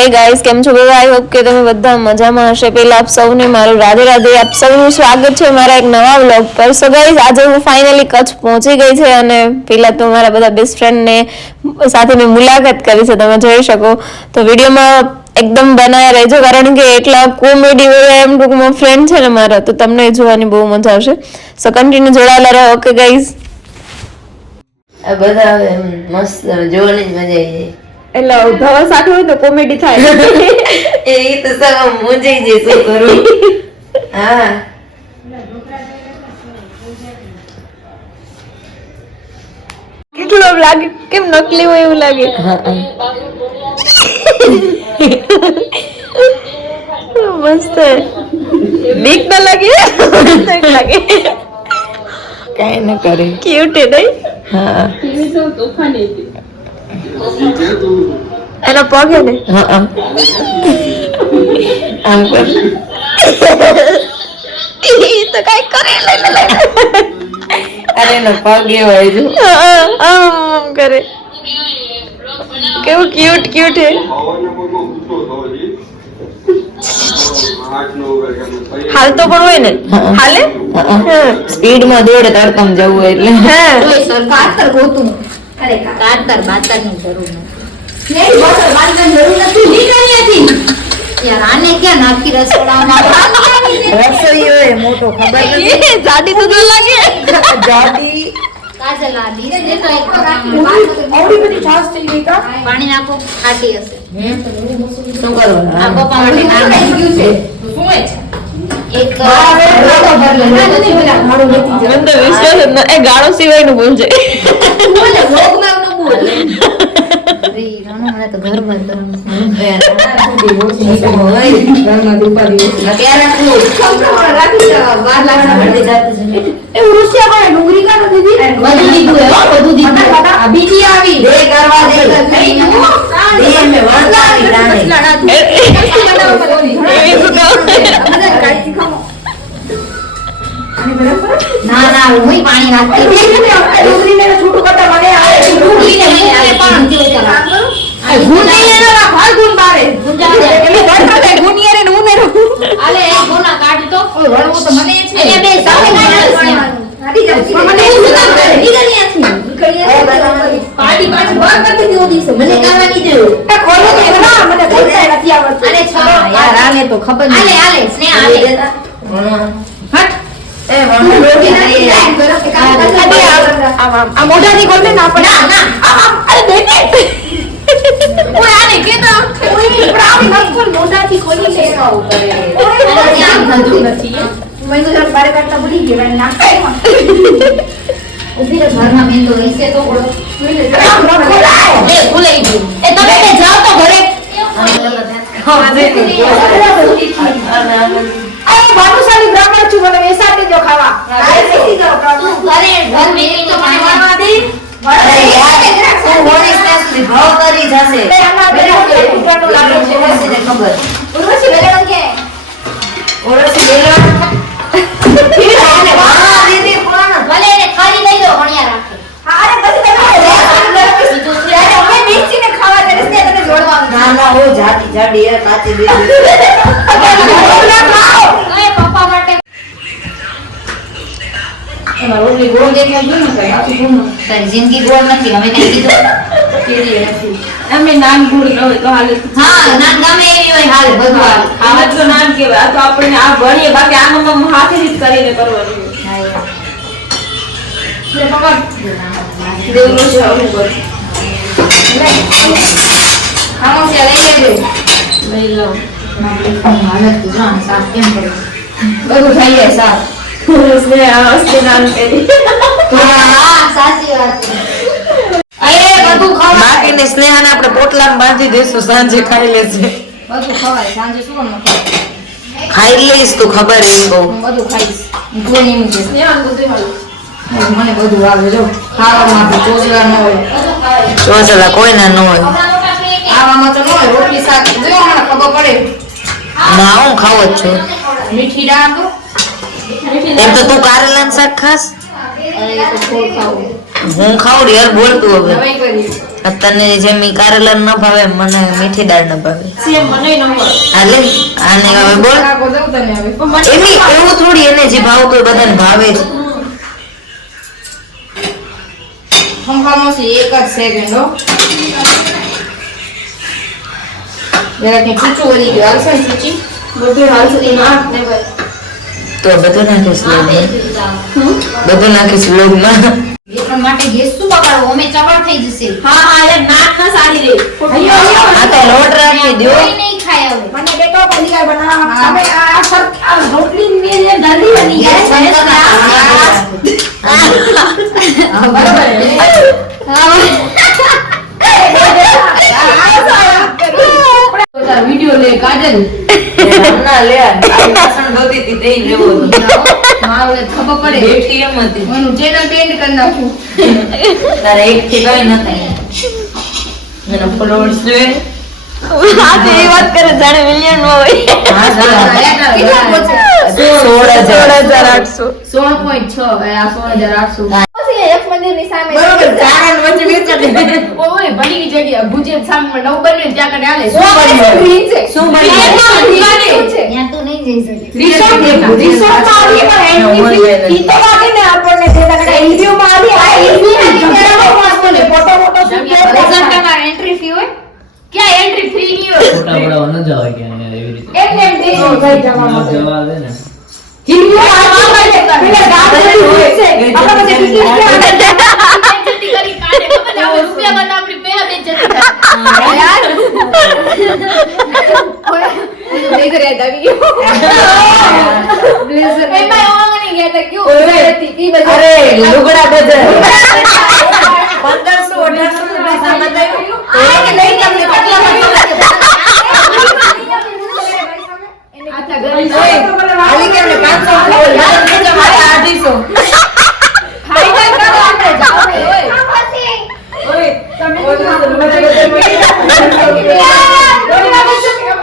Hey guys કેમ છો બધા? આઈ હોપ કે તમે બધા મજામાં હશે. પહેલા આપ સૌને મારું રાધે રાધે. આપ સૌનું સ્વાગત છે મારા એક નવા વ્લોગ પર. સો ગાइस આજે હું ફાઇનલી કચ્છ પહોંચી ગઈ છે અને પહેલા તો મારા બધા બેસ્ટ ફ્રેન્ડ ને સાથે મેં મુલાકાત કરી છે, તમે જોઈ શકો. તો વિડીયોમાં એકદમ બનાયા રહેજો કારણ કે એટલા કોમેડી હોય એમ ટૂંકમાં ફ્રેન્ડ છે ને મારા, તો તમને જોવાની બહુ મજા આવશે. સો કન્ટિન્યુ જોડાયેલા રહો. ઓકે ગાइस, આ બધા મસ્ત જોવાની જ મજા આવી જાય. એટલે ધવા સાથે હોય તો કોમેડી થાય. એ તો સગા મૂંઝાઈ જાય શું કરું. હા કેટલો લાગે, કેમ નકલી હોય એવું લાગે. મસ્ત બીક ના લાગે. મસ્ત લાગે. કઈ ન કરે. ક્યુટ હે નહીં? હા એનો પગ હે ને. હા આમ કર. તો કઈ કરે. અરે એનો પગ એવો હોય જો. આમ કરે. કેવું ક્યુટ ક્યુટ હે. હાલતો પણ હોય ને. હાલે સ્પીડ માં દોડે તડકમ જવું એટલે. કાતર ગોતું. અરે કાતર બાતરની જરૂર નથી. નહીં બોતલ બાતરની જરૂર નથી. નીકળી હતી યાર. આને ક્યાં નાખી રસોડામાં? રસોઈ હોય મોટો ખબર નથી. જાડી તો ન લાગે. જાડી કાજલ આ દીને દેતો એક આવડી બધી છાસ થઈ ગઈ કા. પાણી નાખો, ખાટી હશે. શું કરવાનું? આ પપ્પા માટે નાખી ગયું છે. શું છે? એક મને તો વિશ્વાસ જ ન. એ ગાળો સિવાયનું બોલજે. બોલે ભોગમાં ન બોલે. અરે રાણો મને તો ઘર બંધ કરવાનું છે. અત્યારે રાખી દો. 12 લાખ ભરી જાતે છે. એ રૂસિયા પણ ડુંગળી કાઢો દીદી. બધું દીધું હે, બધું દીધું. આ બીજી આવી બે કરવા દે. બે મે વાંચી રાણે. ના ના હું પાણી નાખતી. ડુંગળીને છૂટું કરતા મને આવે. ડુંગળીને મને પાણી ઉતારો. આ ગુંજાઈને ના ફાલ ગુણ બારે. ગુંજા એટલે વળતા થાય ગુનિયારે ને ઉમેરો. આલે એક ગોના કાઢ તો. વળવું તો મને છે. અહીંયા બે સામે કાઢવાનું. આડી જાય. મને એવું કામ કરે. નીકળી આથી. પાર્ટી પાછું બંધ કરી દીધી ઓલી છે. મને કાવાની જરૂર. એ ખોલો કે ના મને બોલતા નથી આવડતું. અરે છોડો યાર આને તો ખબર આલે નહીં. આલે સ્નેહ આલે. હટ. એ વણ રોટી નાખી જાય. આ મોઢાથી ખોલને ના પડે. ના ના અરે બેને. ઓય આને કેતો ઓય પ્રાણી મત ખોલ, મોઢાથી ખોલી લે. આને આમ થતું નથી. મેં તો જરા બારે કાઢતા ભૂલી ગઈ. મેં નાખ્યા. ઉભી રહે. ઘરમાં મેંદો હશે તો બોલો. રામ રામ ખોલાય. એ ભૂલાઈ ગયું. એ તમે બે જાઓ તો ઘરે. આ ભાનુશાલી બ્રાહ્મણ છું, મને વેસાડી દો ખાવા. આ બેસી જાઓ પ્રાણી. ઘરે ઘર મેલી તો મને વાળવા દે. અરે યાર શું હોણીસ ને સુધી ભાવ કરી જશે. એ આમાં બેઠો ઉઠાડો લાગે છે. ઓળસીને ખબર. ઉર્વશી વેલણ કે ઓળસી બેલણ. હા દીદી પણ ભલે એને ખાલી લઈ લો ભણ્યા રાખે. હા અરે પછી તમે યાર અમે બેસીને ખાવા દે ને તને જોડવાનું. ના ના ઓ જાડી જાડી એ કાચી દીદી. કઈ પપ્પા માટે એમાં ઓલી ગોળ દેખાય ગયું ને કઈ આખી ગુણ. તારી જિંદગી ગોળ નથી. અમે કઈ કીધું કેરી નથી. અમે નાન ગુડ ન હોય તો હાલે. હા ના ગમે એવી હોય હાલ બધું હાલ. આવા તો નાન કહેવાય. આ તો આપણે આ ભણીએ બાકી આમાં હાથેથી જ કરીને કરવાનું. લે પકડ. દેવનો છે અમુક વાર. ખામોશી લઈ લેજો. લઈ લો. હાલત જો આને સાફ કેમ કરે. બધું થઈ જાય સાફ. સ્નેહ આ વસ્તુ નાન કરી. હા સાચી વાત છે. અરે બધું ખવાય. બાકીને સ્નેહાને આપણે પોટલામાં બાંધી દઈશું, સાંજે ખાઈ લેશે. બધું ખવાય. સાંજે શું કરવાનું ખવાય? ખાઈ લઈશ તું ખબર એ બહુ. હું બધું ખાઈશ. કોઈ નહીં મૂકે. સ્નેહ આ બધું હાલે. મને બધું આવે જો. ખાવામાં આપણે ચોચલા ન હોય. ચોચલા કોઈના ન હોય. ખાવામાં તો ન હોય. રોટલી શાક જો મને ખબર પડે. ના હું ખાવ જ છું. મીઠી દાળ તો એમ તો તું કારેલાનું શાક ખાસ. અરે એ તો ફોડ ખાવું. હું ખાવડી યાર બોલતું હવે નવાઈ કરી આ તને જેમ ઈ કારેલા ન ભાવે મને મીઠી દાળ ન ભાવે સેમ મને ન મળે હાલે આને હવે બોલ રાખો દઉં તને હવે પણ મને એની એવું થોડી એને જે ભાવતું હોય બધાને ભાવે જ ખમખામો છે એક જ સેકન્ડ હો જરા કે ચૂચું વળી ગયું હાલશે ને ચૂચી બધું હાલશે એમાં ને ભાઈ તો બધું નાખીશ લોગમાં બધું નાખીશ લોગમાં વેફર માટે ગેસ શું બગાડો અમે ચવણ થઈ જશે. હા હા યાર નાક ના સારી રે આ તો લોટ રાખી દો કોઈ નહીં ખાય હવે. મને બેટો પડીકા બના હવે આ રોટલી ને જલ્દી બની ગેસ બંધ બરાબર વિડિયો લે કાજલ ના લે આ વાસણ ધોતી હતી તેઈ લેવો મારે ખબર પડે બેઠી એમ હતી એનું ચેનલ બેન્ડ કરી નાખું તારે એક થી કઈ ન થાય મને ફોલોઅર્સ જોઈએ આ તો એ વાત કરે જાણે મિલિયન માં હોય. હા કેટલા પહોંચે? 16,800. 16.6 આ 16,800 બરોબર ચારણ વચ્ચે વેચાડે ઓય બની ગઈ જગ્યા ભુજે સામે નવ બને ત્યાં કને હાલે શું બની ત્યાં તો નહીં જઈ શકે. રિસોર્ટ એન્ટ્રી ફી હોય ક્યાં એન્ટ્રી ફ્રી ની હોય ફોટા પડાવવા ન જવાય ક્યાં યાર એવી રીતે એમ દે ન જવા દે ને અરે લુગડા બજાર 1500-1800 નો પૈસા બતાવ્યું હાલી કેમ ને 500 મારે 800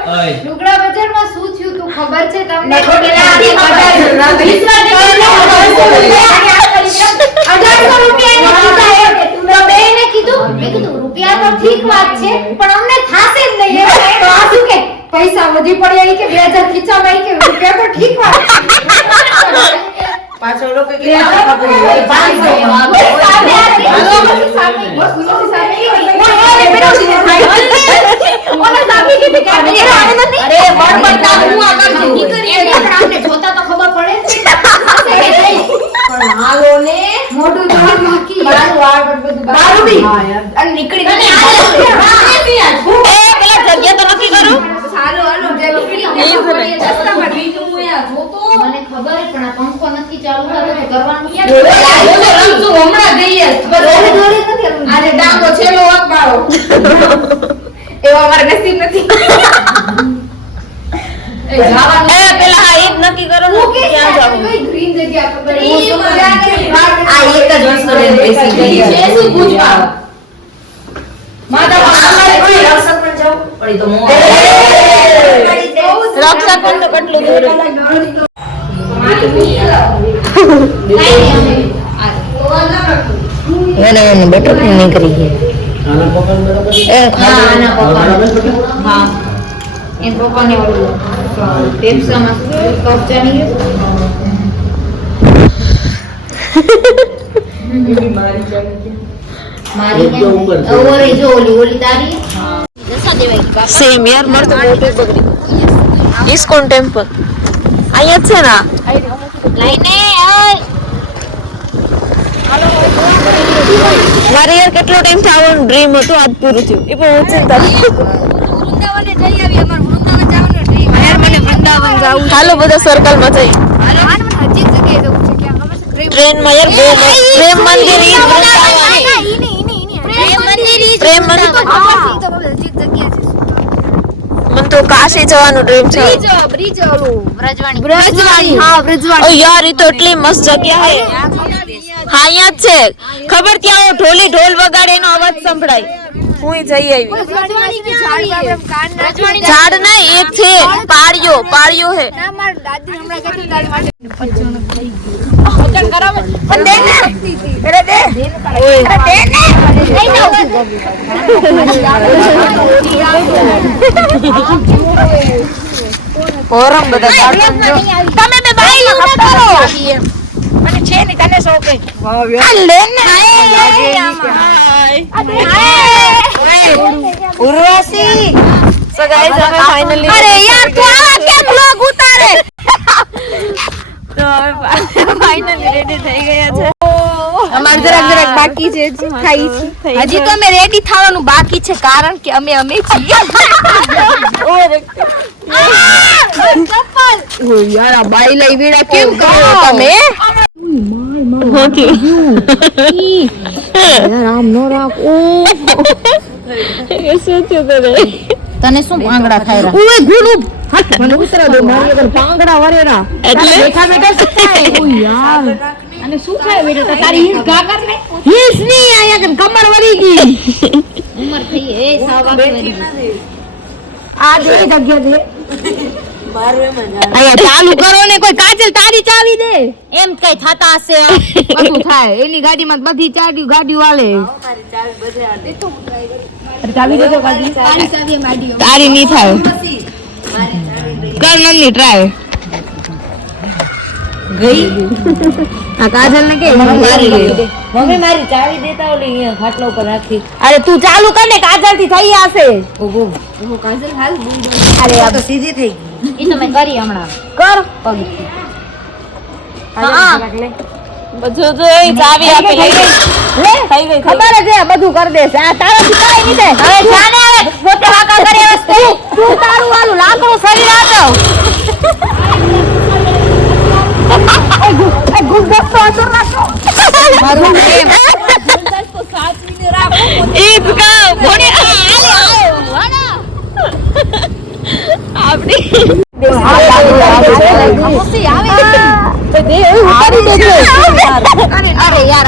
ઓય લુગડા બજારમાં શું થયું તું ખબર છે તમને? મેં કીધું રૂપિયા તો ઠીક વાત છે પણ અમને થાશે જ નહીં. તો આ શું કે પૈસા વધી પડ્યા કે 2000 ખીચામાં કે રૂપિયા તો ઠીક વાત છે. પાછો લોકો કેટલા જોતા તો ખબર પડે. મોટું જોવા બાકી મને ખબર પણ આ પંખો નથી ચાલુ થતો તો કરવાનું હમણાં જઈએ આજે ડાંગો છેલ્લો અખબારો એવા અમારે નસીબ નથી એ જવાનું પેલા હા ઈ જ નક્કી કરો ને કે ક્યાં જવું. ગ્રીન જગ્યા પર આ એક જ વસ્તુ લઈને બેસી ગઈ છે શું પૂછવા માતા અમારે કોઈ રક્ષક પણ જવું પડી તો મોં રક્ષા કોણ તો કેટલું દૂર એને બેટો નીકળી ગઈ આના પકડ બરાબર એ આના પપ્પા. બરાબર હા એ પપ્પાને ઓલું પેપ્સામાં કપ ચાલી મારી એક તો ઉપર છે. ઓરે જો ઓલી તારી દસા દેવાય સેમ યાર મારે તો મોટી બગડી ઇસ્કોન ટેમ્પલ અહીંયા જ છે ને આ? લઈને મારે યાર કેટલો ટાઈમ થી આવવાનું ડ્રીમ હતું આજ પૂરું થયું એ પણ ઓચિંતા વૃંદાવને જઈ આવી અમાર વૃંદાવન જવાનું ડ્રીમ યાર મને વૃંદાવન જાવું હાલો બધા સર્કલ માં જઈ હાલો મને હજી જગ્યાએ જવું છે ક્યાં ખબર છે ટ્રેન માં યાર બહુ મસ્ત પ્રેમ મંદિર ઈ જ વૃંદાવન. પ્રેમ મંદિર તો મને તો કાશી જવાનું ડ્રીમ છે બ્રિજ ઓલું વ્રજવાણી હા વ્રજવાણી ઓ યાર ઈ તો એટલી મસ્ત જગ્યા હે હા અહીંયા જ છે ખબર ત્યાં ઢોલી ઢોલ વગાડે એનો અવાજ સંભળાય હું જઈ આવી રજવાડી ક્યાં આવી? ઝાડ ના એક છે પાળિયો હે ના મારી દાદી હમણાં કહેતી તારી માટે કોરમ બધા તમે બે બાઈ ન કરો અને છે ને તને શોખ છે. આ લે ને ઉર્વશી સો ગાઈસ અમે ફાઇનલી અરે યાર તું આવા કેમ બ્લોગ ઉતારે? તો ફાઇનલી રેડી થઈ ગયા છે અમાર જરાક બાકી છે ખાઈ છે હજી તો અમે રેડી થવાનું બાકી છે કારણ કે અમે છીએ યાર આ બાઈ લઈ વીડા કેમ કરો તમે યાર આમ નો રાખો શું થયું કરે તને શું પાંગડા ખાઈ રહ્યા ઓય ગુડું મને ઉતરા દો મારી અગર પાંગડા વરેરા એટલે બેઠા બેઠા શું થાય ઓ યાર અને શું થાય બેટા તારી હિસ ગાગર ને હિસ ની આયા કે કમર વરી ગઈ ઉમર થઈ એ સાવ વરી આ જે જગ્યા છે આયા ચાલુ કરો ને કોઈ કાજલ તારી ચાવી દે એમ કઈ થાતા હશે બધું થાય એની ગાડીમાં બધી ગાડીઓ આલે ચાવી દેજો ગાડી તારી ચાવી ગાડીઓ તારી ની થાય કર નન્ની ટ્રાય ગઈ આ કાજલ ને કે મારી ગઈ મમ્મી મારી ચાવી દેતા ઓલી અહીંયા ખાટલા ઉપર રાખી. અરે તું ચાલુ કર ને કાજલ થી થઈ આશે ઓહો કાજલ હાલ અરે આ તો સીધી થઈ ગઈ. ઈ તો મેં કરી હમણાં કર પગથી હા બધું જો એ ચાવી આપી લઈ ગઈ લે થઈ ગઈ ખબર જ છે બધું કરી દેશે આ તારાથી કાઈ નહીં થાય હવે જાને હવે પોતે વાકા કરી હવે તું તારું વાલું લાકડું શરીર આજો એ ગુસ્સો અસર રાખો મારું પ્રેમ ઈદ કા બોડી આપડી ખુશી આવે દે ઉતારી દેજો અરે યાર